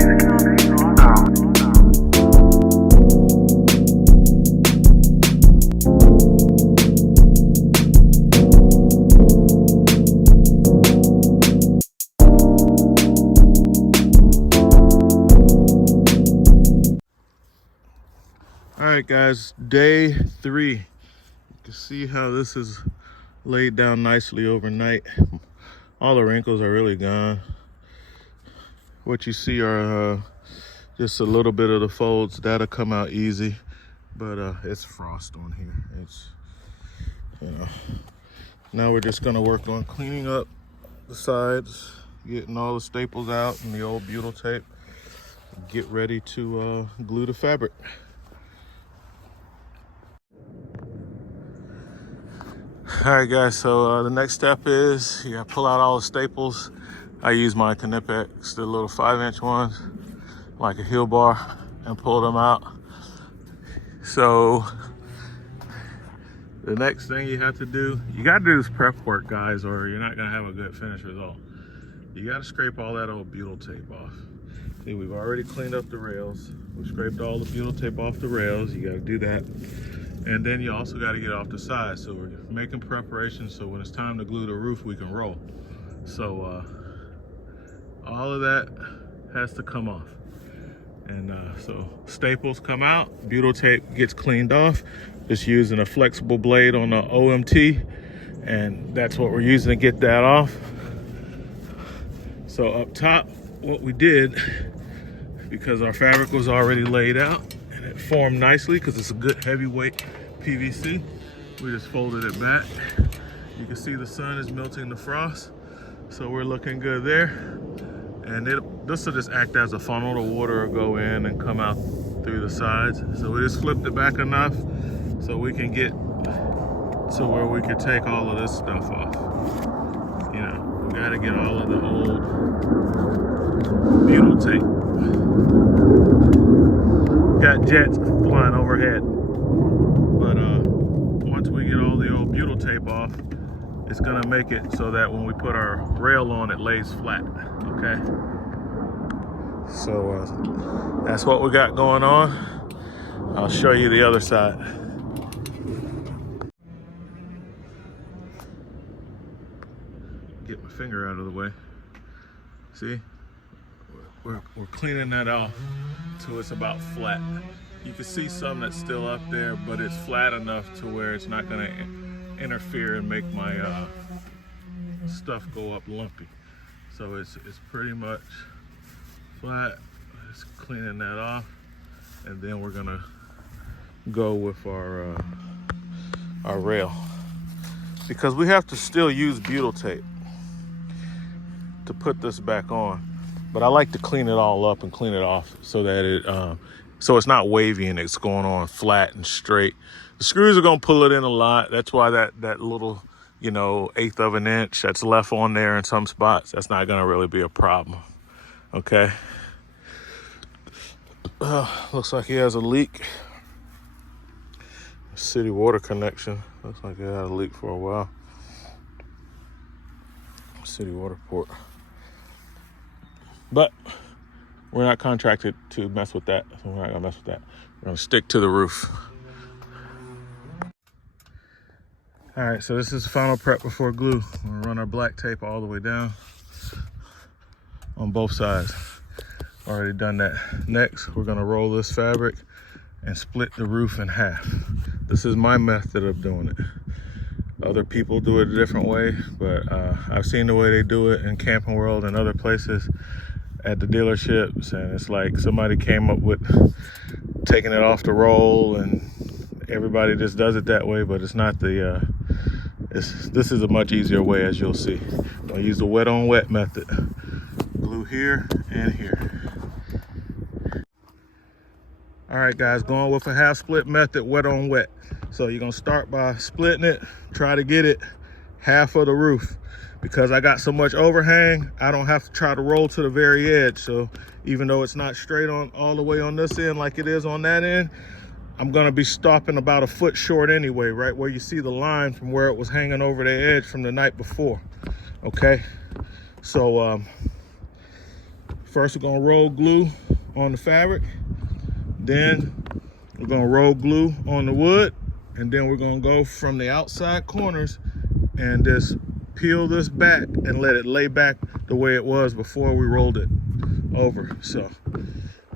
All right, guys, day 3. You can see how this is laid down nicely overnight. All the wrinkles are really gone. What you see are just a little bit of the folds. That'll come out easy, but it's frost on here. It's, you know. Now we're just gonna work on cleaning up the sides, getting all the staples out and the old butyl tape. Get ready to glue the fabric. All right, guys, so the next step is you gotta pull out all the staples. I use my Knipex, the little 5-inch ones, like a heel bar, and pull them out. So the next thing you have to do, you gotta do this prep work, guys, or you're not gonna have a good finished result. You gotta scrape all that old butyl tape off. See, we've already cleaned up the rails. We scraped all the butyl tape off the rails. You gotta do that. And then you also got to get off the side. So we're making preparations so when it's time to glue the roof, we can roll. So all of that has to come off. And so staples come out, butyl tape gets cleaned off. Just using a flexible blade on the OMT. And that's what we're using to get that off. So up top, what we did, because our fabric was already laid out, it formed nicely because it's a good heavyweight PVC. We just folded it back. You can see the sun is melting the frost, so we're looking good there. And this will just act as a funnel. The water will go in and come out through the sides. So we just flipped it back enough so we can get to where we can take all of this stuff off. You know, we gotta get all of the old butyl tape. Got jets flying overhead, but once we get all the old butyl tape off, it's gonna make it so that when we put our rail on, it lays flat. Okay, so that's what we got going on. I'll show you the other side. Get my finger out of the way. See, we're cleaning that off till it's about flat. You can see some that's still up there, but it's flat enough to where it's not gonna interfere and make my stuff go up lumpy. So it's pretty much flat. Just cleaning that off, and then we're gonna go with our rail, because we have to still use butyl tape to put this back on. But I like to clean it all up and clean it off so that so it's not wavy and it's going on flat and straight. The screws are gonna pull it in a lot. That's why that little, you know, 1/8 of an inch that's left on there in some spots, that's not gonna really be a problem. Okay. Looks like he has a leak. City water connection. Looks like it had a leak for a while. City water port. But we're not contracted to mess with that. So we're not gonna mess with that. We're gonna stick to the roof. All right, so this is final prep before glue. We're gonna run our black tape all the way down on both sides. Already done that. Next, we're gonna roll this fabric and split the roof in half. This is my method of doing it. Other people do it a different way, but I've seen the way they do it in Camping World and other places at the dealerships, and it's like somebody came up with taking it off the roll, and everybody just does it that way. But it's not the this is a much easier way, as you'll see. I'm gonna use the wet on wet method. Glue here and here. All right, guys, going with a half split method, wet on wet. So you're gonna start by splitting it, try to get it half of the roof. Because I got so much overhang, I don't have to try to roll to the very edge. So even though it's not straight on all the way on this end like it is on that end, I'm gonna be stopping about 1 foot short anyway, right where you see the line from where it was hanging over the edge from the night before. Okay, so First, we're gonna roll glue on the fabric. Then we're gonna roll glue on the wood. And then we're gonna go from the outside corners and just peel this back and let it lay back the way it was before we rolled it over. So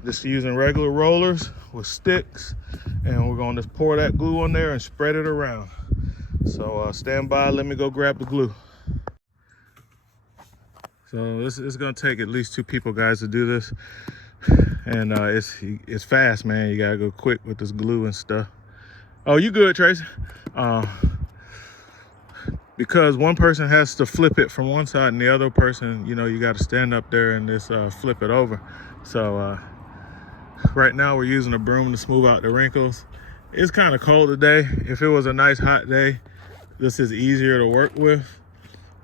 just using regular rollers with sticks, and we're gonna just pour that glue on there and spread it around. So stand by, let me go grab the glue. So this is gonna take at least 2 people, guys, to do this. And it's fast, man. You gotta go quick with this glue and stuff. Oh, you good, Tracy? Because one person has to flip it from one side and the other person, you know, you got to stand up there and just flip it over. So right now we're using a broom to smooth out the wrinkles. It's kind of cold today. If it was a nice hot day, this is easier to work with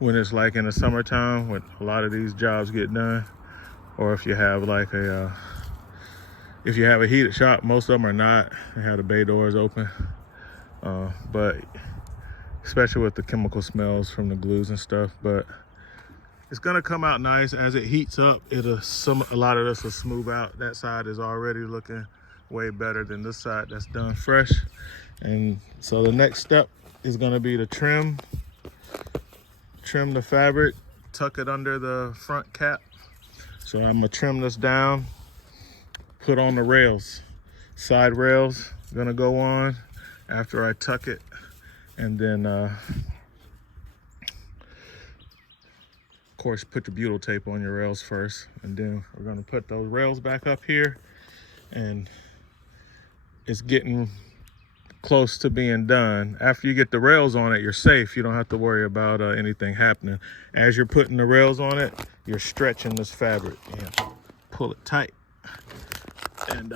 when it's like in the summertime when a lot of these jobs get done. Or if you have like if you have a heated shop, most of them are not. They have the bay doors open. But especially with the chemical smells from the glues and stuff. But it's gonna come out nice as it heats up. A lot of this will smooth out. That side is already looking way better than this side that's done fresh. And so the next step is gonna be to trim the fabric, tuck it under the front cap. So I'm gonna trim this down, put on the rails. Side rails gonna go on after I tuck it. And then, of course, put the butyl tape on your rails first. And then we're gonna put those rails back up here. And it's getting close to being done. After you get the rails on it, you're safe. You don't have to worry about anything happening. As you're putting the rails on it, you're stretching this fabric. Yeah. Pull it tight and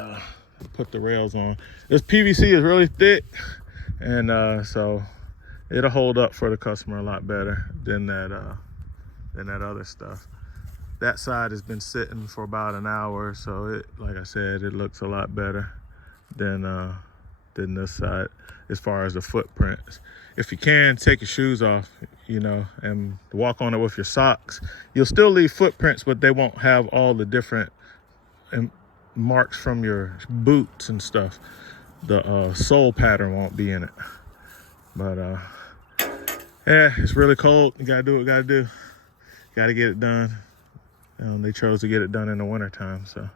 put the rails on. This PVC is really thick, and so it'll hold up for the customer a lot better than that other stuff. That side has been sitting for about an hour, so it, like I said, it looks a lot better than this side as far as the footprints. If you can, take your shoes off, you know, and walk on it with your socks. You'll still leave footprints, but they won't have all the different marks from your boots and stuff. The sole pattern won't be in it. But yeah, it's really cold. You gotta do what you gotta do. Gotta get it done. They chose to get it done in the wintertime, so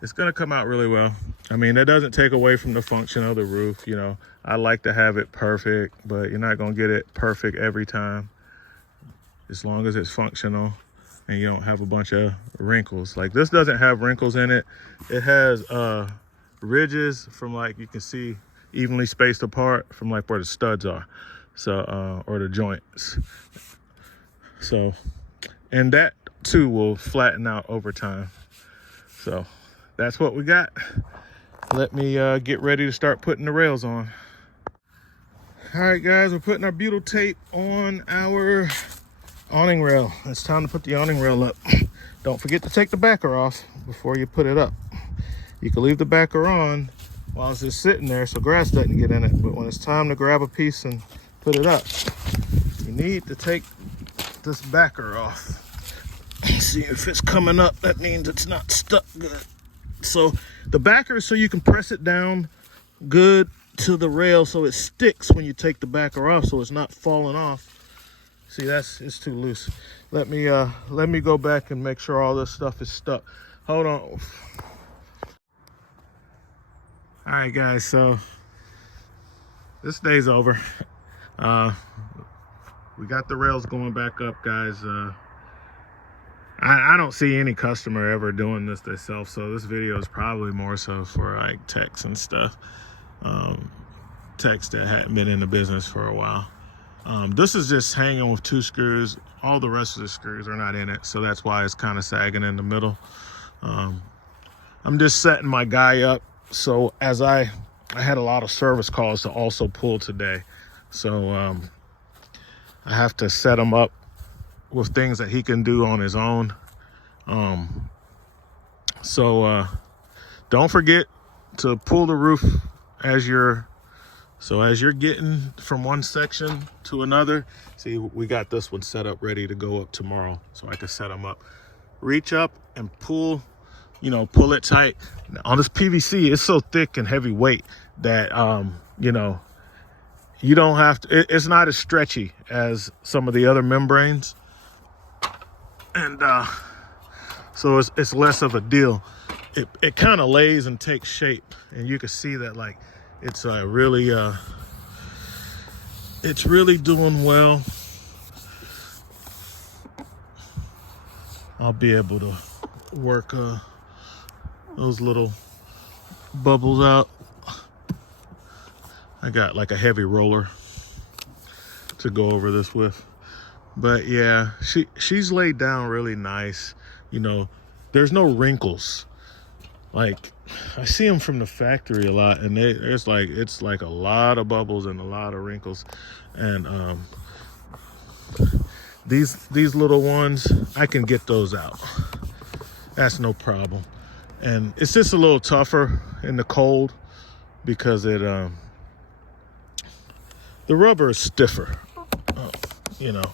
it's gonna come out really well. I mean, that doesn't take away from the function of the roof. You know, I like to have it perfect, but you're not gonna get it perfect every time. As long as it's functional and you don't have a bunch of wrinkles. Like this doesn't have wrinkles in it. It has ridges from, like, you can see evenly spaced apart from like where the studs are. So, or the joints. So, and that too will flatten out over time. So that's what we got. Let me get ready to start putting the rails on. All right, guys, we're putting our butyl tape on our awning rail. It's time to put the awning rail up. Don't forget to take the backer off before you put it up. You can leave the backer on while it's just sitting there so grass doesn't get in it. But when it's time to grab a piece and put it up, you need to take this backer off. See if it's coming up, that means it's not stuck good. So the backer is so you can press it down good to the rail so it sticks when you take the backer off, so it's not falling off. See, it's too loose. Let me go back and make sure all this stuff is stuck. Hold on. All right, guys, so this day's over. We got the rails going back up, guys. I don't see any customer ever doing this themselves, so this video is probably more so for like techs and stuff. Techs that hadn't been in the business for a while. This is just hanging with 2 screws. All the rest of the screws are not in it, so that's why it's kind of sagging in the middle. I'm just setting my guy up. So as I had a lot of service calls to also pull today. So I have to set him up with things that he can do on his own. So don't forget to pull the roof as you're getting from one section to another. See, we got this one set up ready to go up tomorrow, so I can set them up. reach up and pull, you know, pull it tight. On this PVC, it's so thick and heavyweight that, you know, you don't have to, it's not as stretchy as some of the other membranes. And so it's less of a deal. It kind of lays and takes shape, and you can see that like it's really doing well. I'll be able to work those little bubbles out. I got like a heavy roller to go over this with. But yeah, she's laid down really nice. You know, there's no wrinkles. Like, I see them from the factory a lot, and it's like a lot of bubbles and a lot of wrinkles. And these little ones, I can get those out. That's no problem. And it's just a little tougher in the cold because the rubber is stiffer, you know.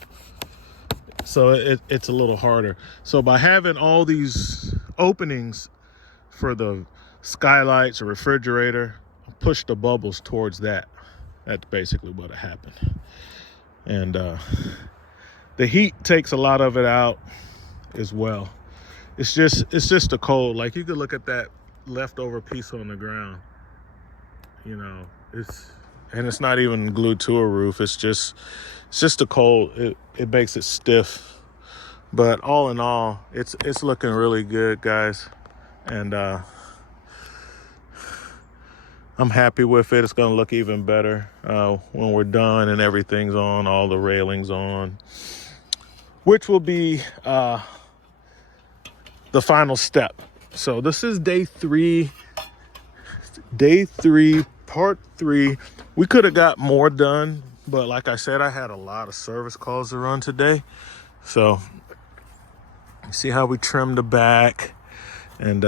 So it's a little harder. So by having all these openings for the skylights or refrigerator, push the bubbles towards that. That's basically what happened. And the heat takes a lot of it out as well. It's just the cold. Like, you could look at that leftover piece on the ground. You know, it's not even glued to a roof. It's just the cold. It makes it stiff. But all in all, it's looking really good, guys. And I'm happy with it. It's gonna look even better when we're done and everything's on, all the railings on, which will be the final step. So this is day three, part 3. We could have got more done, but like I said, I had a lot of service calls to run today. So you see how we trimmed the back, and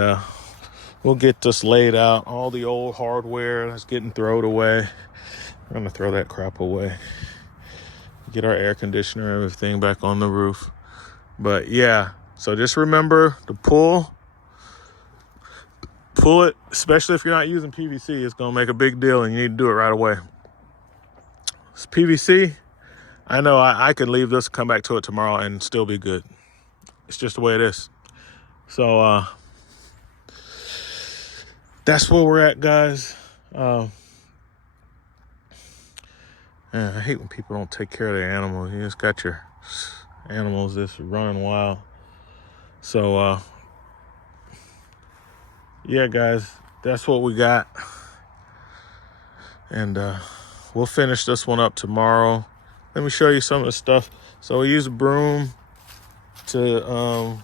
we'll get this laid out. All the old hardware that's getting thrown away, we're gonna throw that crap away. Get our air conditioner and everything back on the roof. But yeah, so just remember to pull it, especially if you're not using PVC. It's gonna make a big deal, and you need to do it right away. It's PVC. I know I could leave this, come back to it tomorrow, and still be good. It's just the way it is. So that's where we're at, guys. Man, I hate when people don't take care of their animals. You just got your animals just running wild. So yeah, guys, that's what we got. And we'll finish this one up tomorrow. Let me show you some of the stuff. So we use a broom to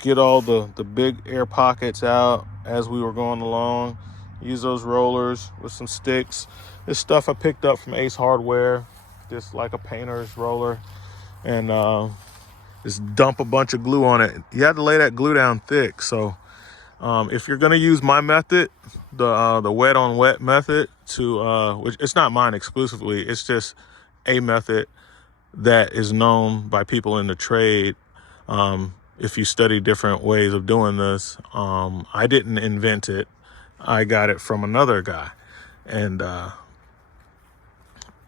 get all the big air pockets out as we were going along. Use those rollers with some sticks. This stuff I picked up from Ace Hardware, just like a painter's roller. And just dump a bunch of glue on it. You have to lay that glue down thick. So if you're gonna use my method, the wet on wet method, which it's not mine exclusively, it's just a method that is known by people in the trade. If you study different ways of doing this, I didn't invent it. I got it from another guy. And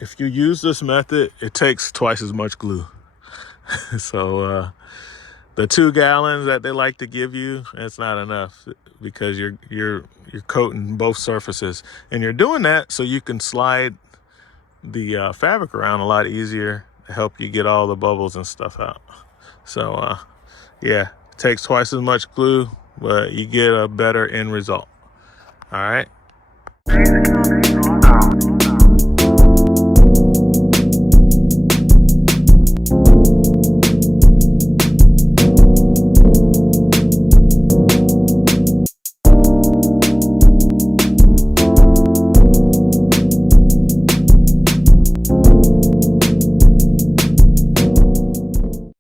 if you use this method, it takes twice as much glue. So the 2 gallons that they like to give you, it's not enough, because you're coating both surfaces, and you're doing that so you can slide the fabric around a lot easier to help you get all the bubbles and stuff out. So yeah, it takes twice as much glue, but you get a better end result. All right.